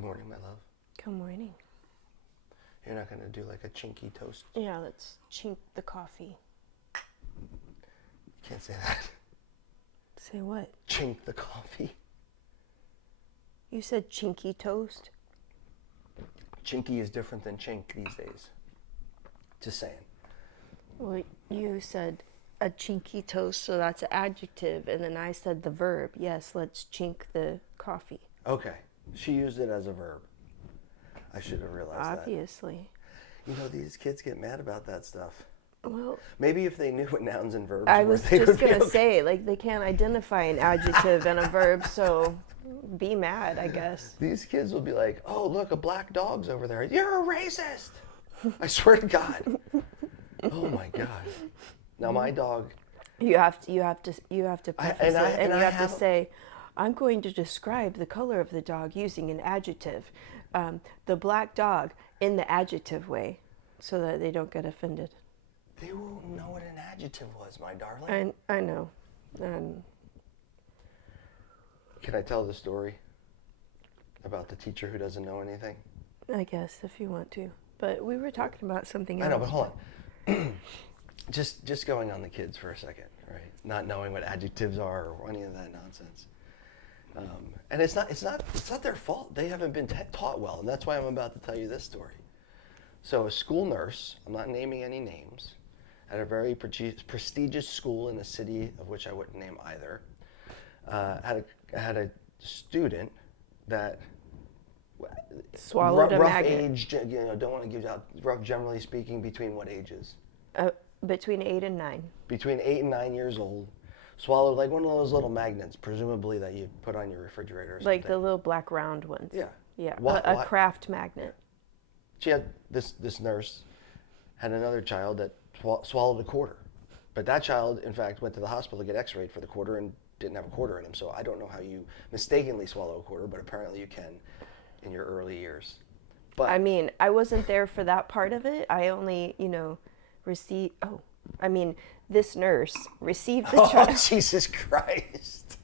Good morning, my love. Good morning. You're not going to do like a chinky toast? Yeah, let's chink the coffee. You can't say that. Say what? Chink the coffee. You said chinky toast? Chinky is different than chink these days. Just saying. Well, you said a chinky toast, so that's an adjective, and then I said the verb. Yes, let's chink the coffee. Okay. She used it as a verb. I should have realized Obviously. that. You know, these kids get mad about that stuff. Well, Maybe if they knew what nouns and verbs I were, was they just would be going to okay. say, like, they can't identify an adjective and a verb, so be mad, I guess. These kids will be like, oh, look, a black dog's over there. You're a racist. I swear to God. Oh, my God. Now, my dog... You have to preface and it, and I you have have- to say, I'm going to describe the color of the dog using an adjective. The black dog in the adjective way, so that they don't get offended. They won't know what an adjective was, my darling. I know. Can I tell the story about the teacher who doesn't know anything? I guess if you want to, but we were talking about something else. I know, but hold on. just going on the kids for a second, right? Not knowing what adjectives are or any of that nonsense. And it's not their fault. They haven't been taught well, and that's why I'm about to tell you this story. So a school nurse, I'm not naming any names, at a very prestigious school in the city of which I wouldn't name either, had a student that Swallowed a rough magnet. age, don't want to give out rough. Generally speaking, between what ages? Between 8 and 9. Between 8 and 9 years old. Swallowed like one of those little magnets, presumably that you put on your refrigerator or something. Like the little black round ones. Yeah. Yeah. What- a what- craft magnet. She had this nurse had another child that swallowed a quarter, but that child, in fact, went to the hospital to get X-rayed for the quarter and didn't have a quarter in him. So I don't know how you mistakenly swallow a quarter, but apparently you can in your early years. But I mean, I wasn't there for that part of it. I only, received. Oh, I mean, this nurse received the oh child. Jesus Christ!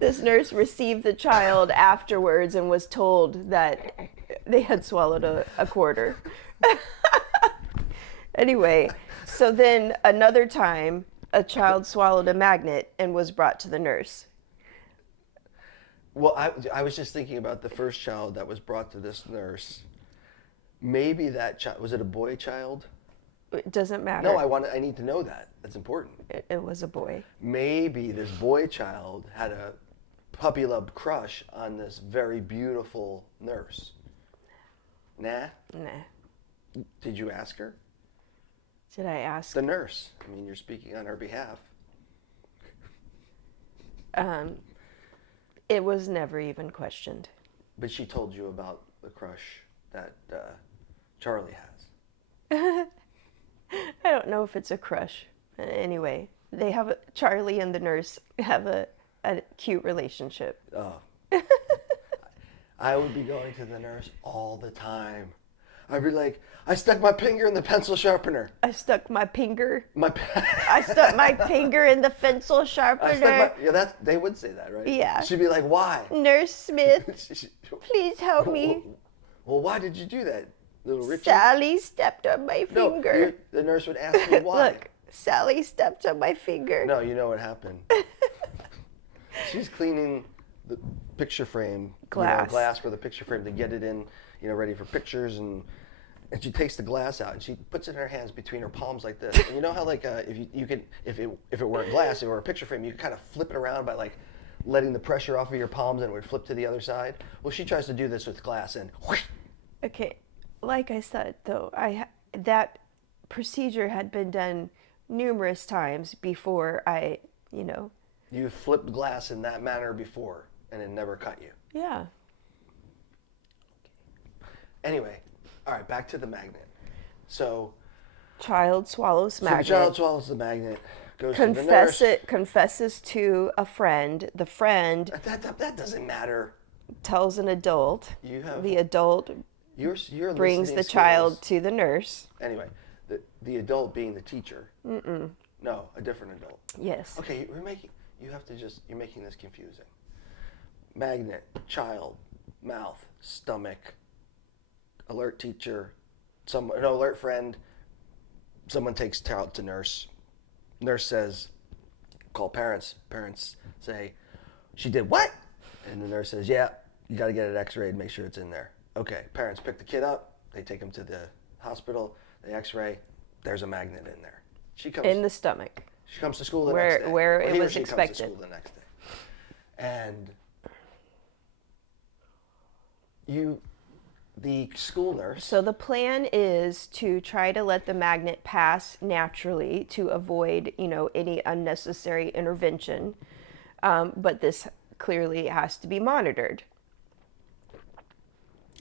This nurse received the child afterwards and was told that they had swallowed a quarter. Anyway, so then another time, a child swallowed a magnet and was brought to the nurse. Well, I was just thinking about the first child that was brought to this nurse. Maybe that child, was it a boy child? It doesn't matter. No, I need to know that. That's important. It was a boy. Maybe this boy child had a puppy love crush on this very beautiful nurse. Nah? Nah. Did you ask her? Did I ask? The nurse. I mean, you're speaking on her behalf. It was never even questioned. But she told you about the crush that Charlie has. I don't know if it's a crush. Anyway, Charlie and the nurse have a cute relationship. Oh. I would be going to the nurse all the time. I'd be like, I stuck my finger in the pencil sharpener. I stuck my finger. My I stuck my finger in the pencil sharpener. They would say that, right? Yeah. She'd be like, why? Nurse Smith, please help me. Well, why did you do that, little Richie? Sally stepped on my No, finger. the nurse would ask me why. Look, Sally stepped on my finger. No, you know what happened. She's cleaning the picture frame, glass for the picture frame to get it in, ready for pictures, and she takes the glass out and she puts it in her hands between her palms like this. And you know how like if it weren't glass, if it were a picture frame, you could kind of flip it around by like letting the pressure off of your palms and it would flip to the other side. Well, she tries to do this with glass and whoosh. Okay, like I said though, that procedure had been done numerous times before You flipped glass in that manner before and it never cut you. Yeah. Anyway, all right, back to the magnet. So Child swallows magnet. the child swallows the magnet, goes to the nurse. Confesses to a friend. The friend That doesn't matter. tells an adult. The adult Your brings listening the child skills- to the nurse. Anyway, the adult being the teacher. No, a different adult. Yes. Okay, you're making this confusing. magnet, child, mouth, stomach, alert teacher, an alert friend. Someone takes child to nurse. Nurse says, call parents. Parents say, she did what? And the nurse says, yeah, you got to get it x-rayed, make sure it's in there. Okay, parents pick the kid up. They take him to the hospital. They x-ray. There's a magnet in there. She comes In the stomach. She comes to school the Where- next day. where Or it he or was she comes expected. to school the next day. And the school nurse. So the plan is to try to let the magnet pass naturally to avoid, any unnecessary intervention. But this clearly has to be monitored.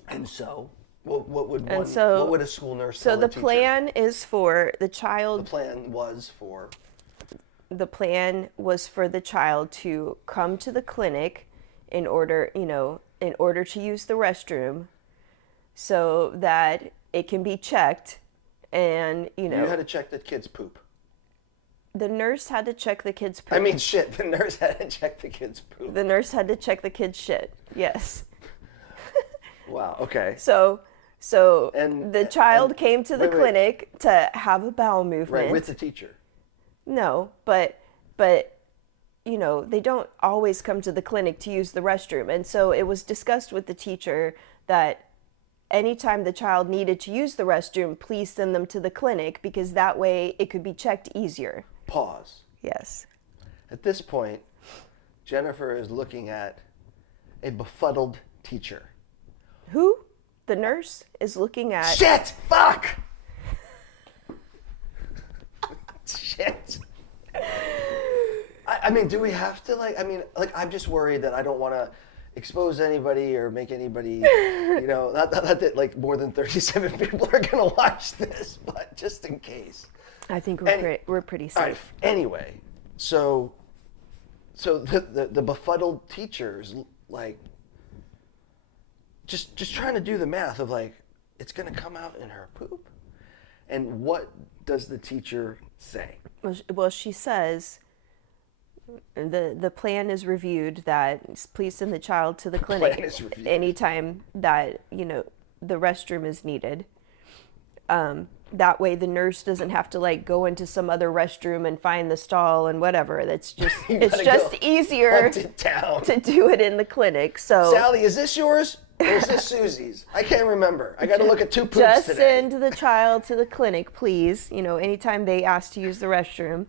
And so, what would a school nurse So tell the a teacher? plan is for the The child. plan was for The plan was for the child to come to the clinic in order to use the restroom, so that it can be checked, and you had to check the kid's poop. the nurse had to check the kid's poop. I mean, shit. The nurse had to check the kid's poop. The nurse had to check the kid's shit. Yes. Wow. Okay. So And- the child and- came to the wait. clinic to have a bowel movement. Right, with the teacher. No, but they don't always come to the clinic to use the restroom. And so it was discussed with the teacher that anytime the child needed to use the restroom, please send them to the clinic, because that way it could be checked easier. Pause. Yes. At this point, Jennifer is looking at a befuddled teacher. Who? The nurse is looking at. Shit! Fuck! Shit. I mean, do we have to, I'm just worried that I don't want to expose anybody or make anybody, not that more than 37 people are going to watch this, but just in case. I think Any- we're pretty All right, safe. anyway, so the befuddled teachers, just trying to do the math of it's going to come out in her poop. And what does the teacher say? Well, she says the plan is reviewed that please send the child to the clinic plan is reviewed. anytime that the restroom is needed. That way the nurse doesn't have to go into some other restroom and find the stall and whatever. That's just You it's gotta just go easier hunt it down. to do it in the clinic. So Sally, is this yours or is this Susie's? I can't remember. I got to look at two poops just today. send the child to the clinic, please. Anytime they ask to use the restroom.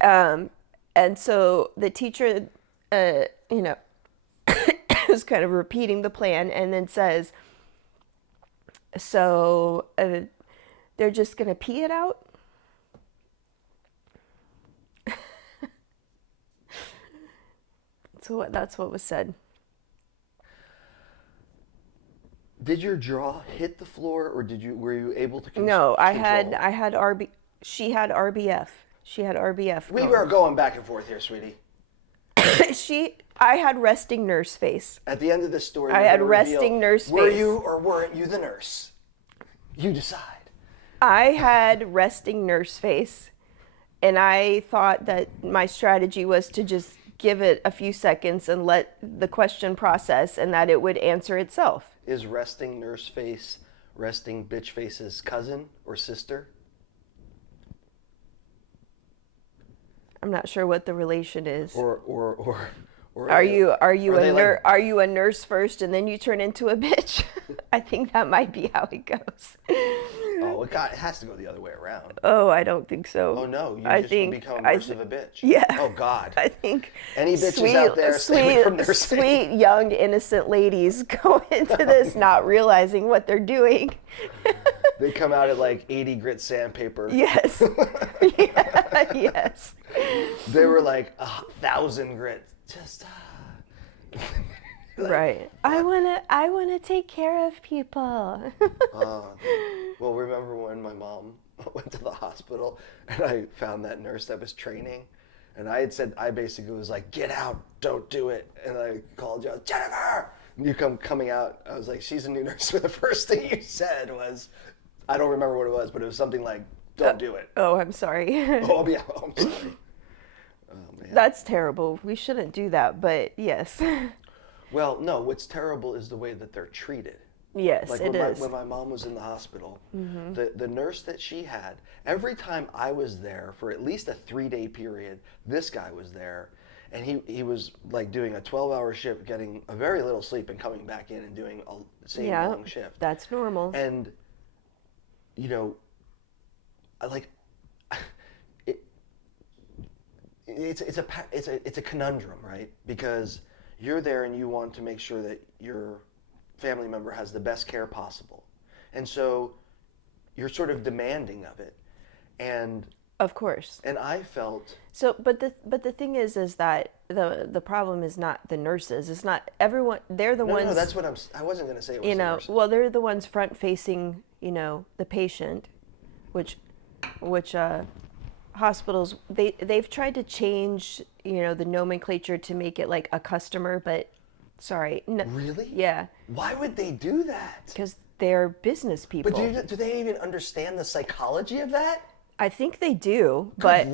And so the teacher, is kind of repeating the plan and then says, so they're just going to pee it out? That's what was said. Did your jaw hit the floor, or were you able to No, control? I had RB. She had RBF. She had RBF. We going. were going back and forth here, sweetie. I had resting nurse face. At the end of this story, I we're had gonna reveal, resting nurse Were face. you or weren't you the nurse? You decide. I had resting nurse face, and I thought that my strategy was to just give it a few seconds and let the question process, and that it would answer itself. Is resting nurse face resting bitch face's cousin or sister? I'm not sure what the relation is. Or Are you they are you a nurse first and then you turn into a bitch? I think that might be how it goes. Oh, it has to go the other way around. Oh, I don't think so. Oh no, you I just think become I worse th- of a bitch. Yeah. Oh God. I think Any bitches out there, stay away from nursing. sweet young innocent ladies go into this not realizing what they're doing. They come out at 80 grit sandpaper. Yes. Yeah, yes. They were 1,000 grit. Just Right. I wanna take care of people. Well, remember when my mom went to the hospital and I found that nurse that was training, and I basically was like, get out, don't do it, and I called you, Jennifer. And you coming out. I was like, she's a new nurse. But the first thing you said was, I don't remember what it was, but it was something like, don't do it. Oh, I'm sorry. Oh yeah, I'm sorry. Oh man. That's terrible. We shouldn't do that, but yes. Well, no, what's terrible is the way that they're treated. Yes, Like it is. when my mom was in the hospital, the nurse that she had, every time I was there for at least a 3-day period, this guy was there, and he was like doing a 12-hour shift, getting a very little sleep, and coming back in and doing a same Yeah, long shift. that's normal. And you know, I like it, it's a conundrum, right? Because you're there and you want to make sure that your family member has the best care possible, and so you're sort of demanding of it, and Of course. I felt So, but the thing is that the problem is not the nurses. It's not everyone. They're the no, ones. no, that's what I wasn't going to say it was You the know, nurses. well, they're the ones front facing. You know, the patient, which hospitals they've tried to change. You know, the nomenclature to make it like a customer, but sorry, no, Really? yeah, Why would they do that? because they're business people. But do they even understand the psychology of that? I think they do, Good but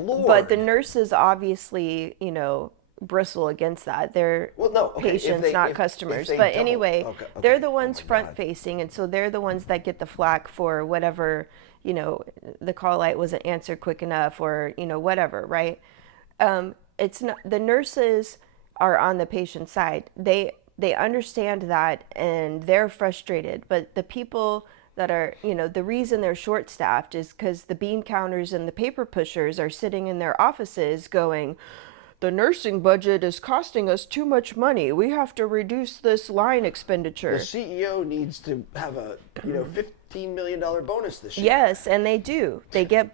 the Lord. nurses obviously, you know, bristle against that. They're Well, no, okay, if patients, they- not if customers. they But don't- anyway, okay, they're okay. the Oh ones my front God. facing, and so they're the ones that get the flack for whatever, you know, the call light wasn't answered quick enough, or you know, whatever, right? It's not the nurses are on the patient side. They understand that and they're frustrated, but the people that are, you know, the reason they're short staffed is because the bean counters and the paper pushers are sitting in their offices going, the nursing budget is costing us too much money. We have to reduce this line expenditure. The CEO needs to have a $15 million bonus this year. Yes, and they do. They get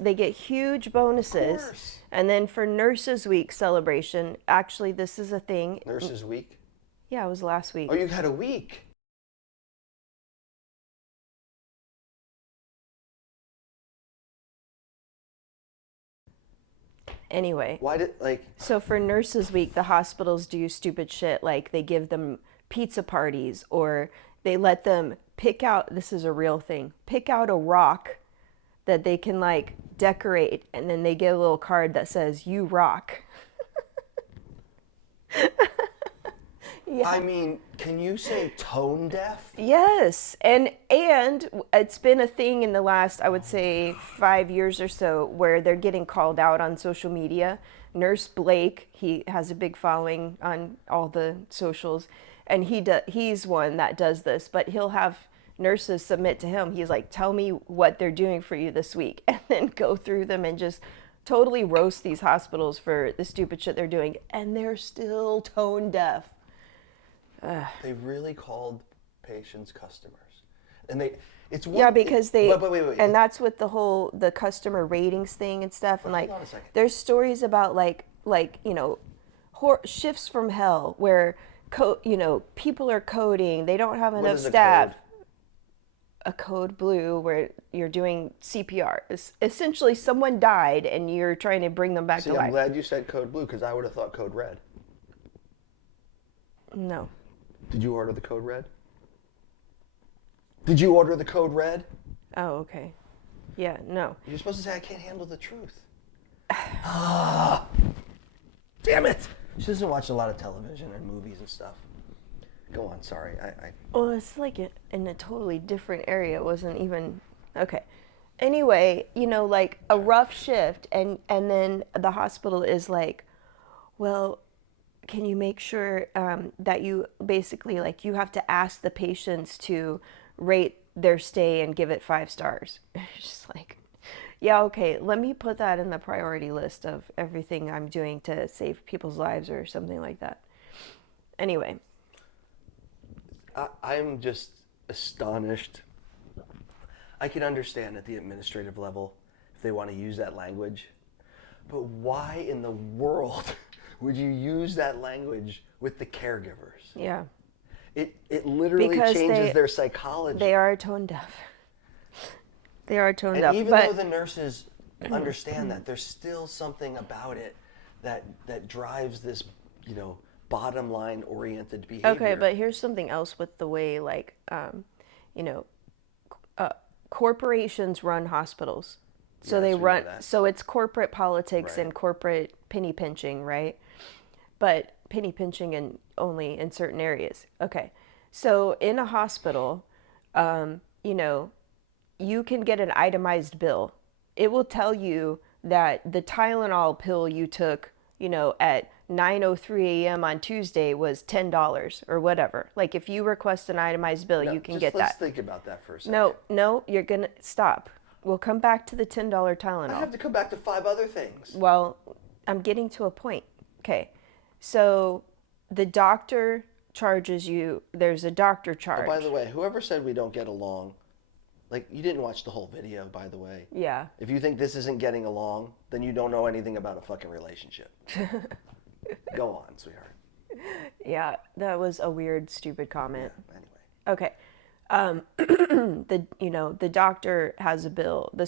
they get huge bonuses. course. And then for Nurses Week celebration, actually this is a thing. Nurses Week. Yeah, it was last week. Oh, you had a week. Anyway, Why did so for Nurses Week, the hospitals do stupid shit like they give them pizza parties or they let them pick out, this is a real thing, pick out a rock that they can like decorate and then they get a little card that says, you rock. I mean, can you say tone deaf? Yes, and it's been a thing in the last, I would say, 5 years or so, where they're getting called out on social media. Nurse Blake, he has a big following on all the socials, and he's one that does this. But he'll have nurses submit to him. He's like, "Tell me what they're doing for you this week," and then go through them and just totally roast these hospitals for the stupid shit they're doing, and they're still tone deaf. They really called patients customers, and it's one, Yeah, because they But wait. and that's with the customer ratings thing and stuff. And like, hold on a second. there's stories about like you know, shifts from hell where you know, people are coding, they don't have What enough is a staff. code? A code blue where you're doing CPR. Essentially, someone died and you're trying to bring them back See, to I'm life. glad you said code blue because I would have thought code red. No. Did you order the code red? Did you order the code red? Oh, okay. Yeah, no. You're supposed to say I can't handle the truth. Damn it! She doesn't watch a lot of television and movies and stuff. Go on, sorry. I Well, it's like in a totally different area. It wasn't even okay. Anyway, you know, like a rough shift, and then the hospital is like, well, can you make sure that you basically like you have to ask the patients to rate their stay and give it 5 stars. It's just like, yeah, okay, let me put that in the priority list of everything I'm doing to save people's lives or something like that. Anyway. I'm just astonished. I can understand at the administrative level if they want to use that language, but why in the world would you use that language with the caregivers? Yeah. It literally Because changes their psychology. They are tone deaf. They are tone and deaf. even but though the nurses understand that, there's still something about it that drives this, bottom line oriented behavior. okay, but here's something else with the way corporations run hospitals. So Yes, they we know run. that. So it's corporate politics Right. and corporate penny pinching, right? but penny pinching in only in certain areas. Okay. So in a hospital, you know, you can get an itemized bill. It will tell you that the Tylenol pill you took, you know, at 9:03 a.m. on Tuesday was $10 or whatever. Like if you request an itemized bill, No, you can just get let's that. think about that for a second. No, you're gonna stop. We'll come back to the $10 I Tylenol. have to come back to 5 other things. Well, I'm getting to a point. Okay. So the doctor charges you, there's a doctor Oh, charge. by the way, whoever said we don't get along, like, you didn't watch the whole video, by the way. Yeah. If you think this isn't getting along, then you don't know anything about a fucking relationship. Go on, sweetheart. Yeah, that was a weird, stupid comment. Anyway. Okay. The doctor has a bill. The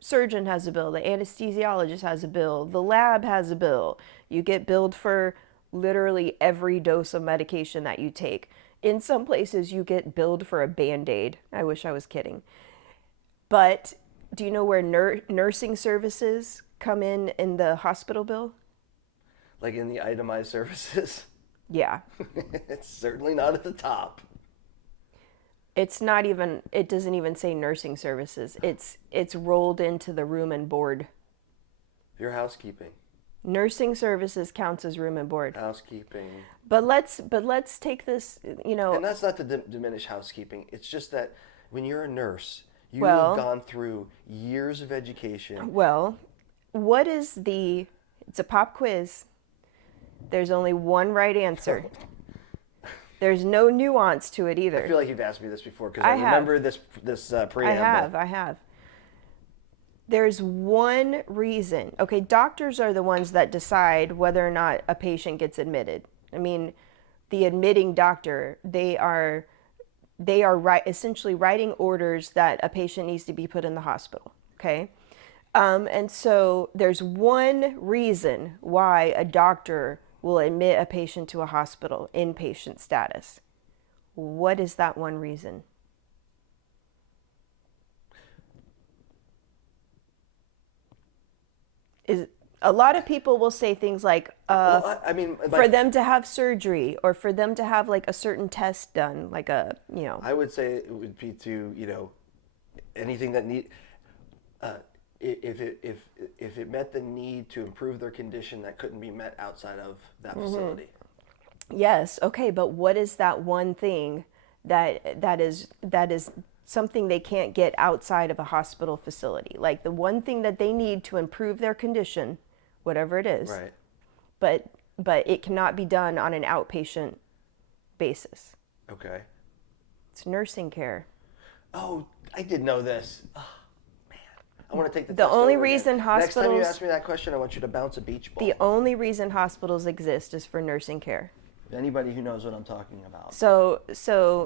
surgeon has a bill. The anesthesiologist has a bill. The lab has a bill. You get billed for literally every dose of medication that you take. In some places, you get billed for a Band-Aid. I wish I was kidding. But do you know where nursing services come in the hospital bill? Like in the itemized services, Yeah. it's certainly not at the top. It's not even, it doesn't even say nursing services. It's rolled into the room and board. Your housekeeping. Nursing services counts as room and board. Housekeeping. But let's take this, And that's not to diminish housekeeping. It's just that when you're a nurse, you Well- have gone through years of education. well, what is the, it's a pop quiz. There's only one right answer. There's no nuance to it either. I feel like you've asked me this before because I I have. remember this preamble. I have. There's one reason. Okay, doctors are the ones that decide whether or not a patient gets admitted. I mean, the admitting doctor, they are essentially writing orders that a patient needs to be put in the hospital. Okay, and so there's one reason why a doctor will admit a patient to a hospital, inpatient status. What is that one reason? Is a lot of people will say things like Well, I mean, for them to have surgery or for them to have like a certain test done, like a, I would say it would be to, anything that if it met the need to improve their condition that couldn't be met outside of that facility. yes, okay, but what is that one thing that is something they can't get outside of a hospital facility? Like the one thing that they need to improve their condition, whatever it is. Right. But it cannot be done on an outpatient basis. Okay. It's nursing care. Oh, I did know this. Oh, man. I want to take the The test only over again. reason Next time you hospitals- ask me that question, I want you to bounce a beach ball. The only reason hospitals exist is for nursing care. Anybody who knows what I'm talking about. So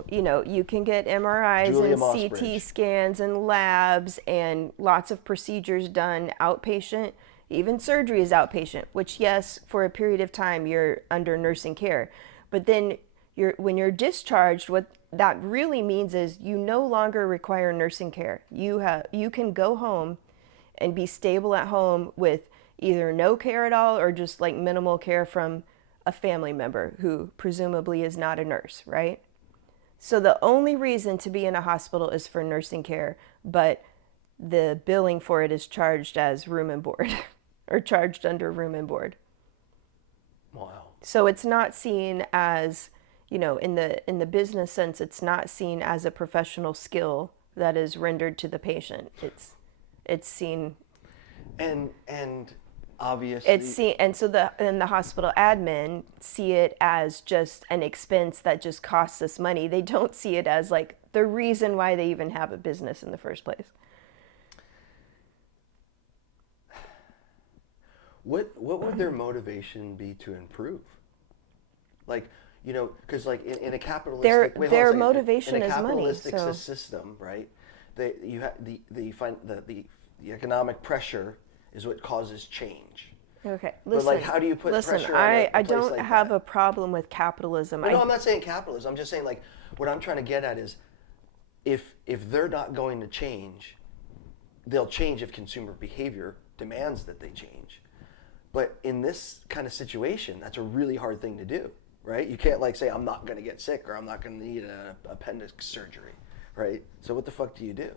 you can get MRIs Julia and Mossbridge. CT scans and labs and lots of procedures done outpatient. Even surgery is outpatient, which yes, for a period of time you're under nursing care. But then when you're discharged, what that really means is you no longer require nursing care. You can go home and be stable at home with either no care at all or just like minimal care from a family member who presumably is not a nurse, right? So the only reason to be in a hospital is for nursing care, but the billing for it is charged as room and board or charged under room and board. Wow. So it's not seen as, in the business sense, it's not seen as a professional skill that is rendered to the patient. It's seen And obviously and so the hospital admin see it as just an expense that just costs us money. They don't see it as like the reason why they even have a business in the first place. What would their motivation be to improve? Like, because like in a capitalistic Their motivation in a is money, capitalistic so- system, right? You have the economic pressure is what causes change. Okay, But, listen. like, how do you put listen, pressure on I a place don't like have that? a problem with capitalism. No, I'm not saying capitalism. I'm just saying like what I'm trying to get at is if they're not going to change, they'll change if consumer behavior demands that they change. But in this kind of situation, that's a really hard thing to do, right? You can't like say, I'm not going to get sick or I'm not going to need an appendix surgery, right? So what the fuck do you do?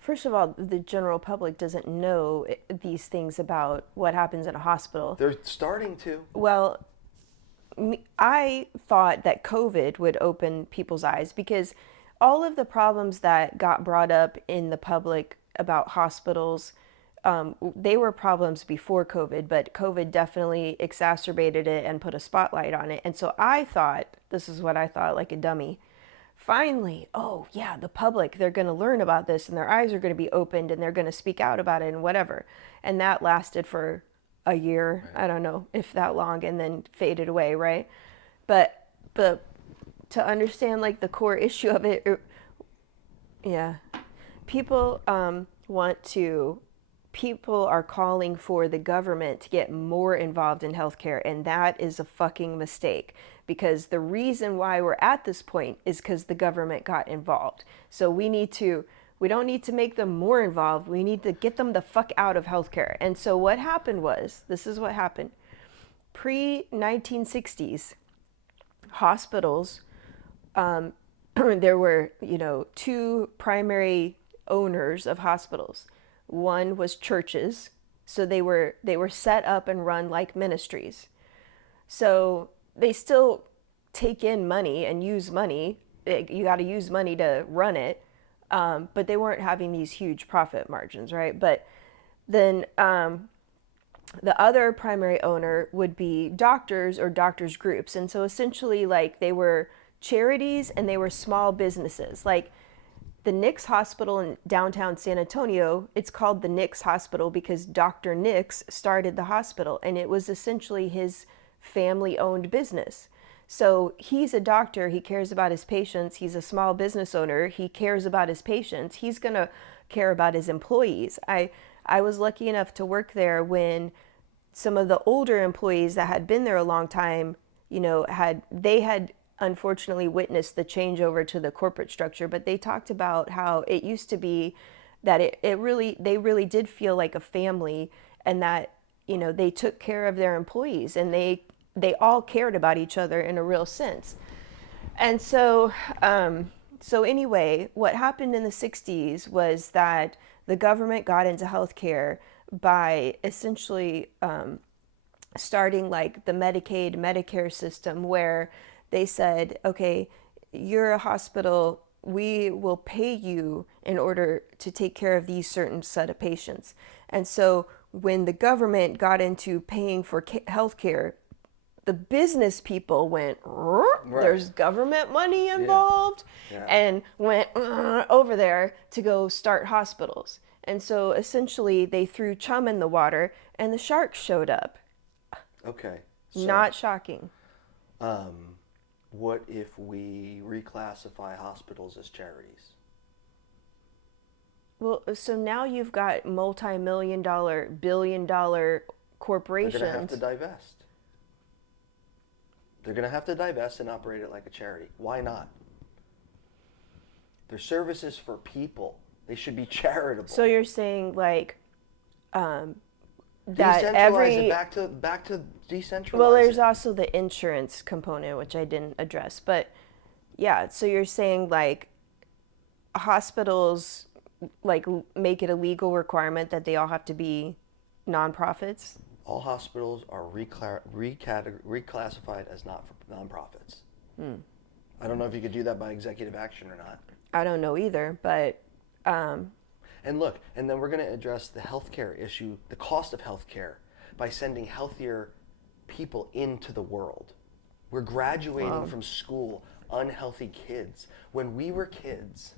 First of all, the general public doesn't know these things about what happens in a hospital. They're starting to. Well, I thought that COVID would open people's eyes because all of the problems that got brought up in the public about hospitals, they were problems before COVID, but COVID definitely exacerbated it and put a spotlight on it. And so I thought, this is what I thought, like a dummy. Finally, oh yeah, the public, they're going to learn about this and their eyes are going to be opened and they're going to speak out about it and whatever. And that lasted for a year, I don't know if that long, and then faded away, right? But to understand like the core issue of it, yeah, people people are calling for the government to get more involved in healthcare, and that is a fucking mistake because the reason why we're at this point is because the government got involved. So we don't need to make them more involved. We need to get them the fuck out of healthcare. And so what happened was, this is what happened. Pre-1960s, hospitals, there were, two primary owners of hospitals. One was churches, so they were set up and run like ministries. So they still take in money and use money. You got to use money to run it, but they weren't having these huge profit margins, right? But then the other primary owner would be doctors or doctors groups, and so essentially like they were charities and they were small businesses. Like the Nix Hospital in downtown San Antonio, it's called the Nix Hospital because Dr. Nix started the hospital and it was essentially his family-owned business. So he's a doctor, he cares about his patients, he's a small business owner, he cares about his patients, he's gonna care about his employees. I was lucky enough to work there when some of the older employees that had been there a long time, they had unfortunately witnessed the changeover to the corporate structure, but they talked about how it used to be that they really did feel like a family, and that they took care of their employees and they all cared about each other in a real sense. And so anyway, what happened in the 60s was that the government got into healthcare by essentially starting like the Medicaid, Medicare system, where they said, okay, you're a hospital, we will pay you in order to take care of these certain set of patients. And so when the government got into paying for healthcare, the business people went, there's government money involved, and went over there to go start hospitals. And so essentially they threw chum in the water and the sharks showed up. Okay. So, not shocking. What if we reclassify hospitals as charities? Well, so now you've got multi-million-dollar, billion-dollar corporations. They're going to have to divest. They're going to have to divest and operate it like a charity. Why not? They're services for people. They should be charitable. So you're saying like that decentralize it back to decentralize. Well, there's also the insurance component, which I didn't address, but yeah. So you're saying like hospitals like make it a legal requirement that they all have to be nonprofits? All hospitals are reclassified as nonprofits. I don't know if you could do that by executive action or not. I don't know either, but. And look, and then we're going to address the healthcare issue, the cost of healthcare, by sending healthier people into the world. We're graduating from school unhealthy kids. When we were kids,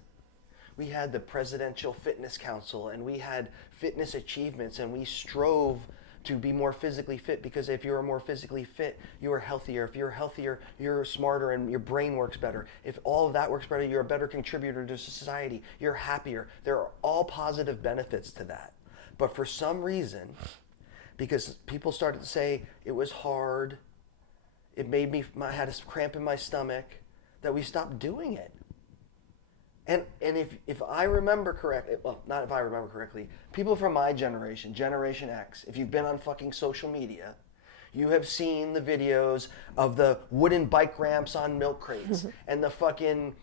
we had the Presidential Fitness Council and we had fitness achievements and we strove to be more physically fit, because if you're more physically fit, you are healthier. If you're healthier, you're smarter and your brain works better. If all of that works better, you're a better contributor to society. You're happier. There are all positive benefits to that. But for some reason, because people started to say it was hard, it made me, I had a cramp in my stomach, that we stopped doing it. And if I remember correctly, well, not if I remember correctly, people from my generation, Generation X, if you've been on fucking social media, you have seen the videos of the wooden bike ramps on milk crates and the fucking,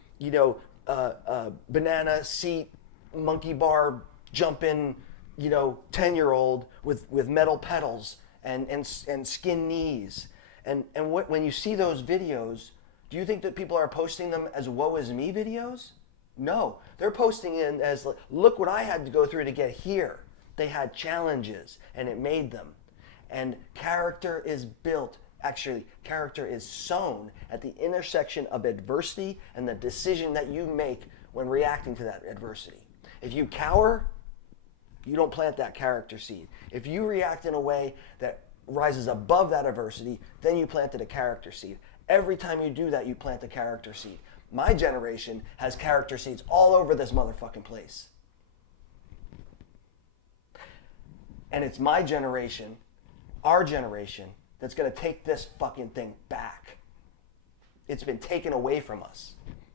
banana seat monkey bar jumping, 10-year-old with metal pedals and skin knees. And when you see those videos, do you think that people are posting them as woe is me videos? No, they're posting in as, look what I had to go through to get here. They had challenges and it made them. And character is built, actually, character is sown at the intersection of adversity and the decision that you make when reacting to that adversity. If you cower, you don't plant that character seed. If you react in a way that rises above that adversity, then you planted a character seed. Every time you do that, you plant a character seed. My generation has character seeds all over this motherfucking place. And it's my generation, our generation, that's going to take this fucking thing back. It's been taken away from us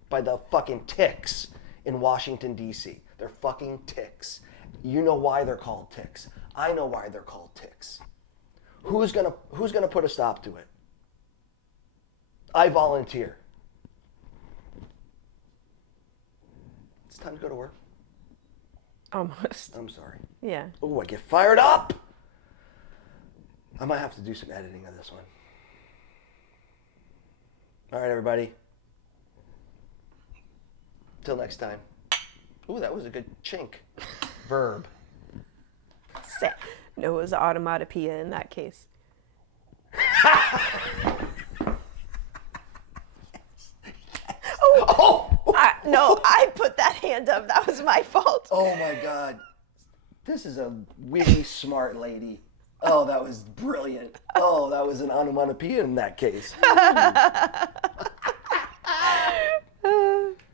by the fucking ticks in Washington, D.C. They're fucking ticks. You know why they're called ticks. I know why they're called ticks. Who's gonna put a stop to it? I volunteer. It's time to go to work. Almost. I'm sorry. Yeah. Oh, I get fired up. I might have to do some editing of this one. All right, everybody. Till next time. Ooh, that was a good chink. Verb. No, it was automatopoeia in that case. No, I put that hand up. That was my fault. Oh my God. This is a witty, smart lady. Oh, that was brilliant. Oh, that was an onomatopoeia in that case.